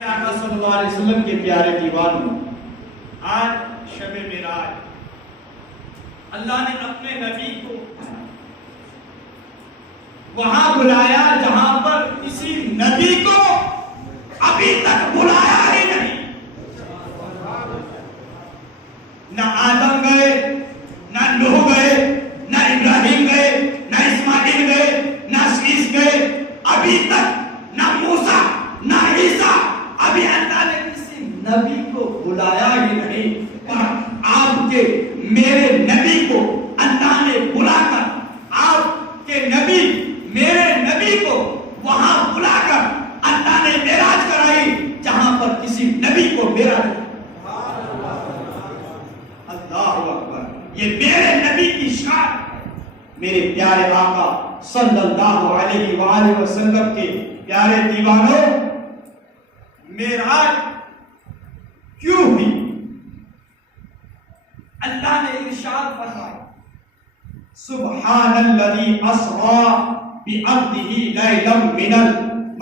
आका सल्लल्लाहु अलैहि वसल्लम के प्यारे दीवानों, आज शब मेराज अल्लाह ने अपने नबी को वहां बुलाया जहां पर किसी नबी को अभी तक बुलाया ही नहीं। न आदम गए, न नूह गए, न इब्राहिम गए, न इस्माइल गए, न शीश गए, अभी तक न मूसा न ईसा, अभी अल्लाह ने किसी नबी को बुलाया ही नहीं। पर आपके मेरे नबी को अल्लाह ने बुलाकर, आपके नबी मेरे नबी को वहां बुलाकर अल्लाह ने मेराज कराई जहां पर किसी नबी को मेराज। अल्लाहु अकबर। ये मेरे नबी की शान है। मेरे प्यारे आका सल्लल्लाहु अलैहि वसल्लम के प्यारे दीवानों, मेराज क्यों हुई? अल्लाह ने इरशाद फरमाया, सुब्हानल्लज़ी अस्रा बिअब्दिही लैलन मिनल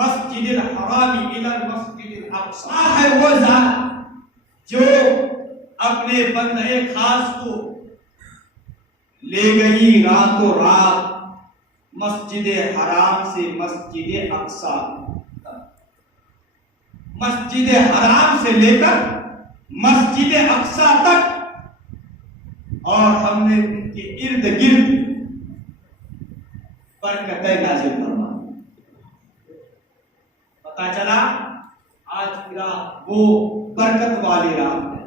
मस्जिदिल हरामी इलल मस्जिदिल अक़सा। है वो ज़ात जो अपने बंदे खास को ले गई रातों रात मस्जिद हराम से मस्जिद अक़सा, मस्जिद हराम से लेकर मस्जिद अक़सा तक, और हमने उनके इर्द गिर्द बरकतें नाज़िल फरमाई। पता चला आज पूरा वो बरकत वाली रात है।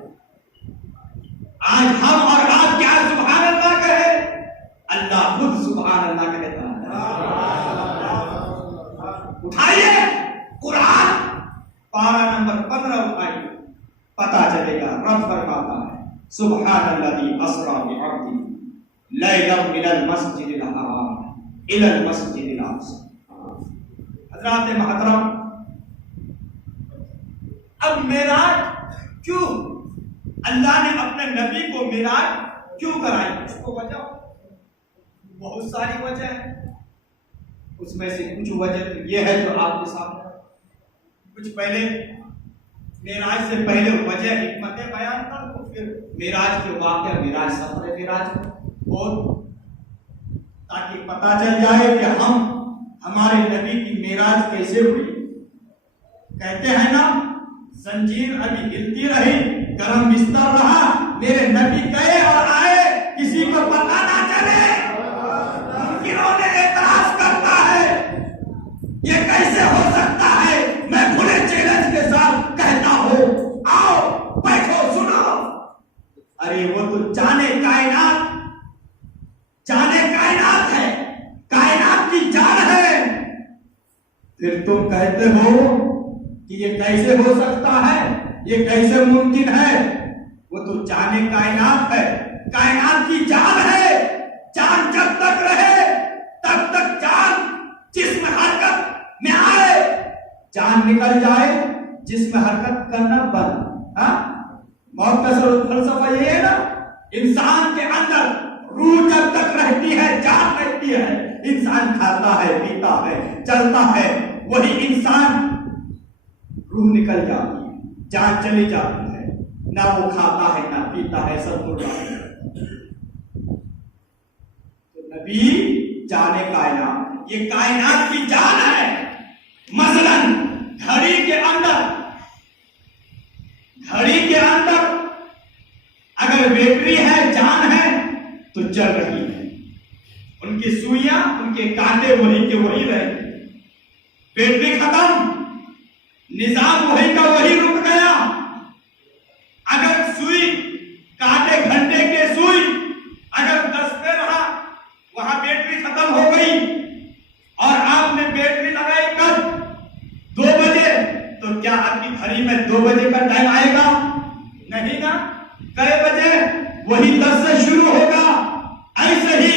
आज हम और आप क्या सुभान अल्लाह कहे? अल्लाह खुद सुभान अल्लाह कहता है। उठाइए कुरान पारा नंबर 15 उठाइए, पता चलेगा। रब फरमाता है, सुब्हानल्लज़ी अस्रा बिअब्दिही लैलन मिनल मस्जिदिल हराम इलल मस्जिदिल अक़सा। हज़रात मोहतरम, अब मेराज क्यों अल्लाह ने अपने नबी को मेराज क्यों कराई? उसको वजह बहुत सारी वजह है। उसमें से कुछ वजह तो ये है जो आपके सामने, कुछ पहले मेराज से पहले वजह हिकमतें बयान कर दो, फिर मेराज के वाक़या, मेराज सफर मेराज, और ताकि पता चल जाए कि हमारे नबी की मेराज कैसे हुई। कहते हैं ना, जंजीर अभी हिलती रही, गरम बिस्तर रहा, मेरे नबी गए और आए, किसी को पता ना चले। मुनकिरों ने एतराज करता है, ये कैसे हो सकता है? मैं खुले चैलेंज के साथ कहता हूं, आओ बैठो सुनो। अरे वो तो जाने कायनात है, कायनात की जान है। फिर तुम कहते हो कि ये कैसे हो सकता है, ये कैसे मुमकिन है? वो तो जाने कायनात है, कायनात की जान है। जान जब तक रहे तब तक जान जिस्म हरकत में आए, जान निकल जाए जिसमें हरकत करना बंद। हाँ, मौत का फलसफा ये है ना, इंसान के अंदर रूह जब तक रहती है, जान रहती है, इंसान खाता है, पीता है, चलता है, वही इंसान रूह निकल जाती है, जान चली जाती है, ना वो खाता है ना पीता है, सब कुछ है। तो नबी जाने कायनात, ये कायनात की जान है। मसलन घड़ी के अंदर अगर बैटरी है, जान है, तो चल रही है। उनकी सुइयां, उनके कांटे वही के वही रहे। बैटरी खत्म, निजाम वही का वही रुक गया। अगर सुई कांटे घंटे के सुई अगर 10 पे रहा, वहां बैटरी खत्म हो गई, और आपने बैटरी लगाई कब? 2 बजे, तो क्या आपकी घड़ी में 2 बजे का टाइम आएगा? नहीं ना। कै बजे? वही 10 से शुरू होगा। ऐसे ही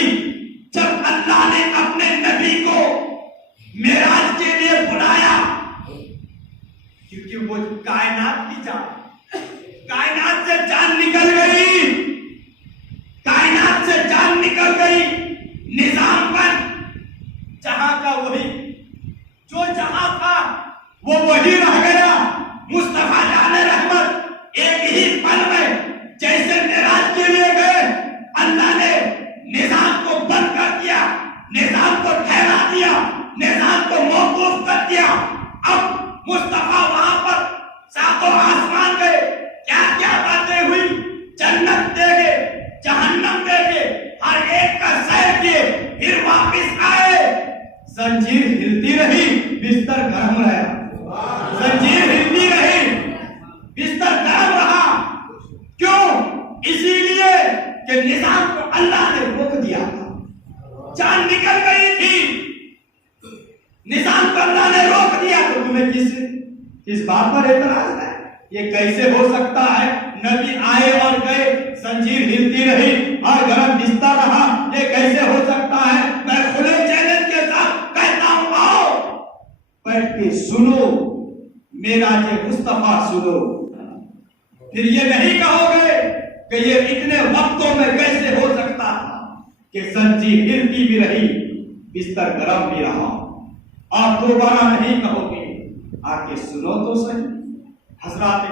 जब अल्लाह ने अपने नबी को मेराज के लिए बुलाया, क्योंकि वो कायनात की जान, कायनात से जान निकल गई, कायनात से जान निकल गई, निजाम पर जहां का वही, जो जहां था वो वही रह गया। बिस्तर गर्म रहा, जंजीर हिलती रही, बिस्तर गर्म रहा। क्यों? इसीलिए कि निजाम को अल्लाह ने रोक दिया था, जान निकल गई थी, निजाम को अल्लाह ने रोक दिया। तो तुम्हें किस बात पर एतराज है? ये कैसे हो सकता है? नबी आए और गए, जंजीर हिलती रही और गरम बिस्तर रहा, ये कैसे हो सकता है? मैं खुले चैलेंज के साथ कहता हूं, आओ बैठ के सुनो, मेराज मुस्तफा सुनो। फिर ये नहीं कहोगे कि ये इतने वक्तों में कैसे हो सकता था कि जंजीर हिलती भी रही, बिस्तर गरम भी रहा। आप दोबारा नहीं कहोगे, आके सुनो तो सही। हजरात,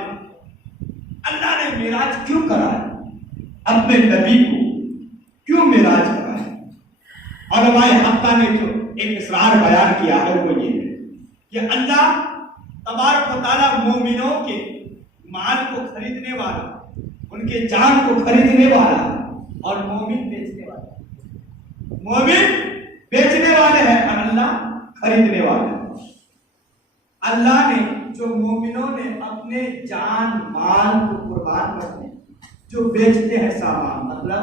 अल्लाह ने मेराज क्यों कराया? अपने नबी को क्यों मेराज कराया? और भाई हफ्ता ने जो एक इसरार बयान किया है वो ये है कि अल्लाह तबारक व तआला मोमिनों के माल को खरीदने वाला, उनके जान को खरीदने वाला और मोमिन बेचने वाला। मोमिन बेचने वाले हैं और अल्लाह खरीदने वाले। अल्लाह ने जो मोमिनों ने अपने जान माल को कुर्बान करते हैं, जो बेचते हैं सामान, मतलब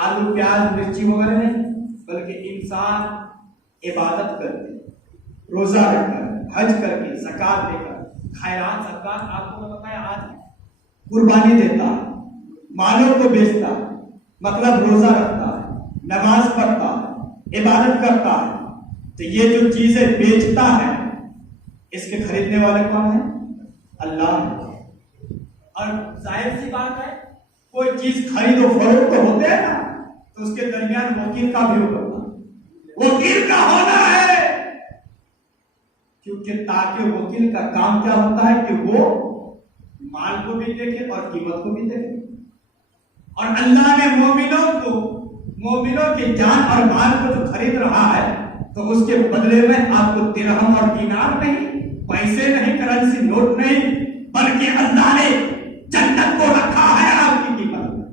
आलू प्याज मिर्ची वगैरह नहीं, बल्कि इंसान इबादत करके, रोजा रखकर, हज करके, ज़कात देकर, खैरात ज़कात आपको मैं बताया आज कुर्बानी देता है, मालों को बेचता है, मतलब रोजा रखता है, नमाज पढ़ता है, इबादत करता है। तो ये जो चीजें बेचता है, इसके खरीदने वाले कौन है? अल्लाह है। और जाहिर सी बात है, कोई चीज खरीदो फरोख्त तो होते हैं ना, तो उसके दरमियान वकील का भी होगा, वकील का होना है, क्योंकि ताकि वकील का काम क्या होता है कि वो माल को भी देखे और कीमत को भी देखे। और अल्लाह ने मोमिनों के जान और माल को जो खरीद रहा है, तो उसके बदले में आपको दिरहम और दीनार नहीं, पैसे नहीं, करेंसी नोट नहीं, बल्कि अल्लाह ने जन्नत को रखा है आपकी कीमत में।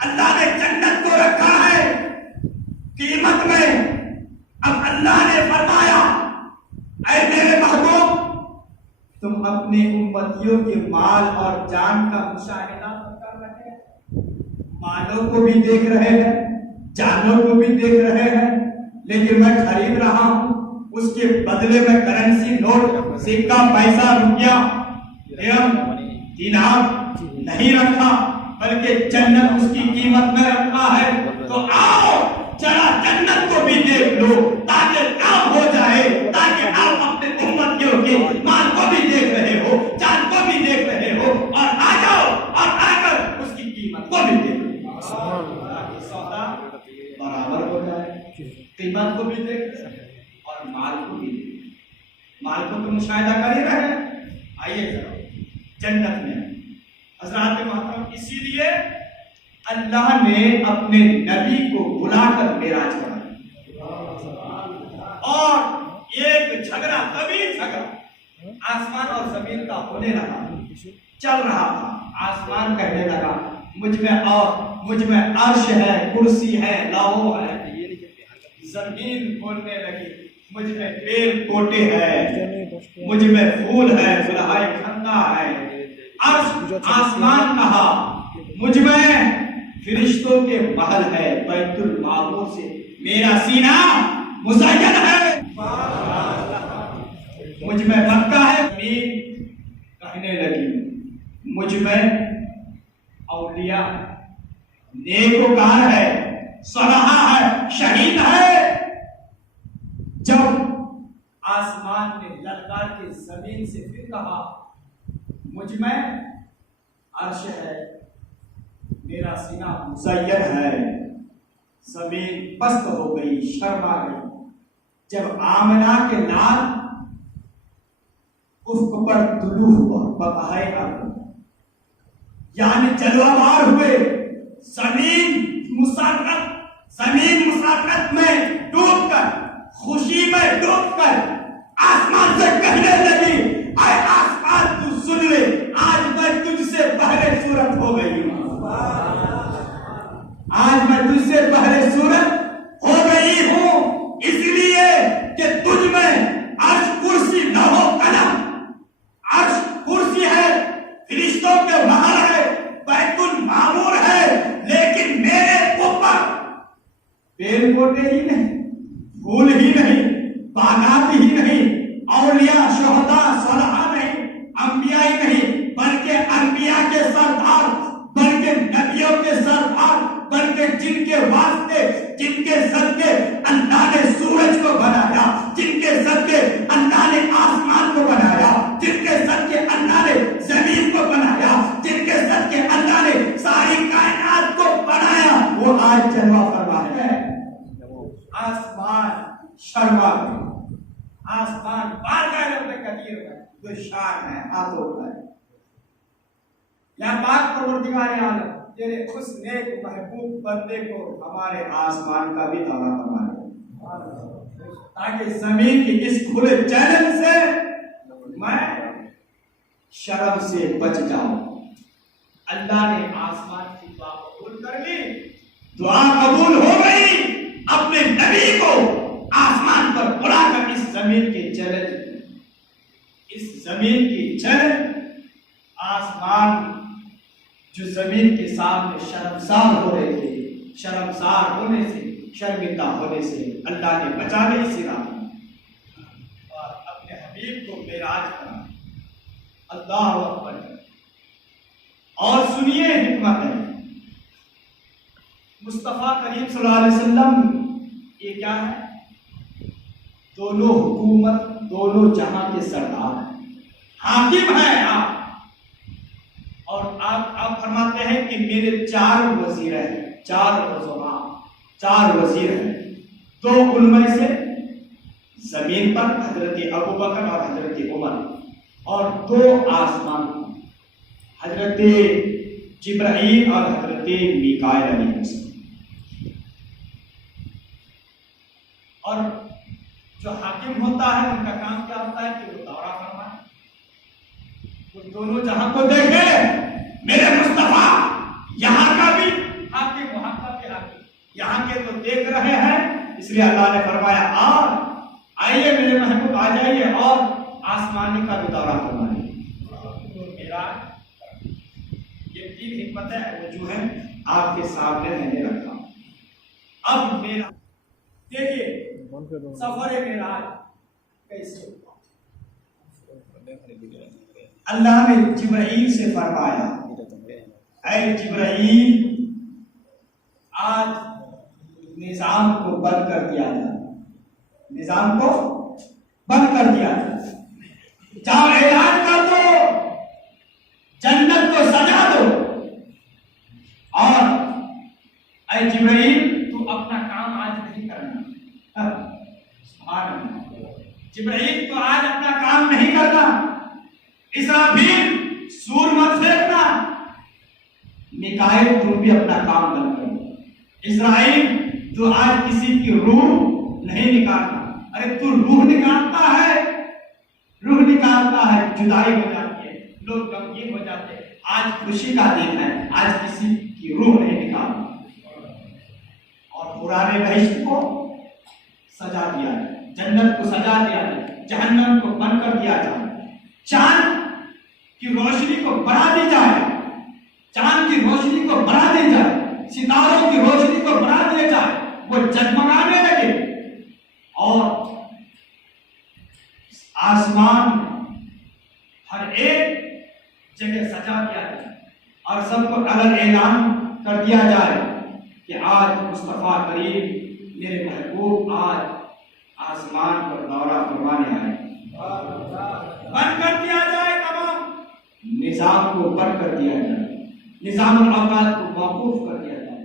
अल्लाह ने जन्नत को रखा है कीमत में। अब अल्लाह ने फरमाया, ऐ मेरे महबूब, तुम अपने उम्मतियों के माल और जान का मुशाहिदा कर रहे हैं, मालों को भी देख रहे हैं, जानों को भी देख रहे हैं, लेकिन मैं खरीद रहा हूं, उसके बदले में करेंसी नोट, सिक्का, पैसा, रुपया, दिनार नहीं रखा, बल्कि जन्नत उसकी कीमत में रखा है। तो आओ जरा जन्नत को भी देख लो, ताकि काम हो जाए, ताकि आप अपने उम्मतियों के माल को भी देख रहे हो, जान को भी देख रहे हो, और आ जाओ और आकर उसकी कीमत को भी देख लो, सौदा बराबर हो जाए, कीमत को भी देख और माल को भी देख। माल को तो मुशाहिदा कर ही रहे हैं, आइए जरा जन्नत में। हज़रात मोहतरम, इसीलिए अल्लाह ने अपने नबी को बुलाकर मेराज कराया। और एक झगड़ा, तभी झगड़ा आसमान और जमीन का होने लगा, चल रहा था। आसमान कहने लगा मुझ में अर्श है, कुर्सी है, लौह है। जमीन बोलने लगी मुझ में पेड़ कोटे है, मुझ में फूल है, दुल्हाई खंदा है। आसमान कहा मुझ में फरिश्तों के महल है, बैतुल मामूर से मेरा सीना मुज़य्यन है। मुझ में मक्का है। जमीन कहने लगी मुझ में औलिया, नेकोकार है, सलाहा है, शहीद है। जब आसमान ने ललकार के जमीन से फिर कहा मुझ में अर्श है, मेरा सीना मुज़य्यन है, जमीन पस्त हो गई, शर्मा गई। जब आमना के लाल उफ्क पर तुलू हुआ, बकाए यानी जलवाबार हुए, जमीन मुसाफरत में डूबकर, खुशी में डूबकर आसमान से कहने लगी, आए आसमान तू सुन ले, आज मैं तुझसे बहरे सूरत हो गई हूं, आज मैं तुझसे बहरे सूरत हो गई हूं। औलिया, शुहदा, सलाहा नहीं, अंबिया ही नहीं, बल्कि अंबिया के सरदार, बल्कि नबियों के सरदार, बल्कि जिनके वास्ते, जिनके सदके अल्लाह ने सूरज को बनाया, जिनके सदके अल्लाह ने आसमान को बनाया, जिनके सदके अल्लाह ने जमीन को बनाया, जिनके सदके अल्लाह ने सारी कायनात को बनाया, वो आज जलवा फरमा है। आसमान शर्मा गए, आसमान बार गए अपने कदीर में, जो शान है हाथों पर। या पाक परवरदिगार आलम तेरे उस नेक महबूब बंदे को हमारे आसमान का भी दौरा फरमा दे, ताकि जमीन के इस खुले चैलेंज से मैं शर्म से बच जाऊं। अल्लाह ने आसमान की दुआ कबूल कर ली, दुआ कबूल हो गई। अपने नबी को आसमान पर बुलाकर इस जमीन की चैलेंज, आसमान जो जमीन के सामने शर्मसार हो रहे थे, शर्मसार होने से, शर्मिंदा होने से अल्लाह ने बचा ली इसी रात और अपने हबीब को मेराज करा। अल्लाह अकबर। और सुनिए हिकमत है, मुस्तफा करीम सल्लल्लाहु अलैहि वसल्लम ये क्या है, दोनों हुकूमत, दोनों जहां के सरदार हैं, हाकिम है आप। और आप फरमाते हैं कि मेरे 4 वजीर हैं, 4 वजीर हैं, 2 उनमें से जमीन पर हजरत अबू बकर और हजरत उमर, और 2 आसमान पर हजरत जिब्राईल और हजरत मीकाईल अलैहिस्सलाम। और जो हाकिम होता है उनका काम क्या होता है कि वो दौरा फरमाए, वो दोनों जहां को देखे। मेरे मुस्तफा यहाँ का भी हाकिम, वहां का भी हाकिम, यहाँ के तो देख रहे हैं, इसलिए अल्लाह ने फरमाया और आइए मेरे महबूब आ जाइए और आसमानी का भी दौरा फरमाइए। तो मेरा ये 3 हिकमत है, वो जो है आपके सामने मैंने रखा। अब मेरा देखिए सफर मेराज कैसे हुआ। अल्लाह ने जिब्राईल से फरमाया, ऐ जिब्राईल आज निजाम को बंद कर दिया जाए, निजाम को बंद कर दिया जाए, जाओ ऐलान कर दो, जन्नत को सजा दो। और ऐ जिब्राईल तू अपना काम आज नहीं करना, जिब्राईल तो आज अपना काम नहीं करना, इसराफील सूर मत फेंकना, मिकाईल तुम भी अपना काम मत करो, इस्राइल तो आज किसी की रूह नहीं निकालना। अरे तू रूह निकालता है, रूह निकालता है, जुदाई हो जाती है, लोग गमगीन हो जाते हैं। आज खुशी का दिन है, आज किसी की रूह नहीं निकालना। और पुराने बहिश्त को सजा दिया है, जन्नत को सजा दिया है, जहन्नम को बंद कर दिया जाए, चांद की रोशनी को बढ़ा दी जाए, चांद की रोशनी को बढ़ा दी जाए, सितारों की रोशनी को बढ़ा दिया जाए, वो जगमगाने लगे। और आसमान हर एक जगह सजा दिया जाए और सबको अलग ऐलान कर दिया जाए कि आज मुस्तफा करीम मेरे महबूब आज आसमान पर दौरा फरमाने आए। बंद कर दिया जाए, तमाम निजाम को बंद कर दिया जाए, निजाम औकात को मौकूफ कर दिया जाए।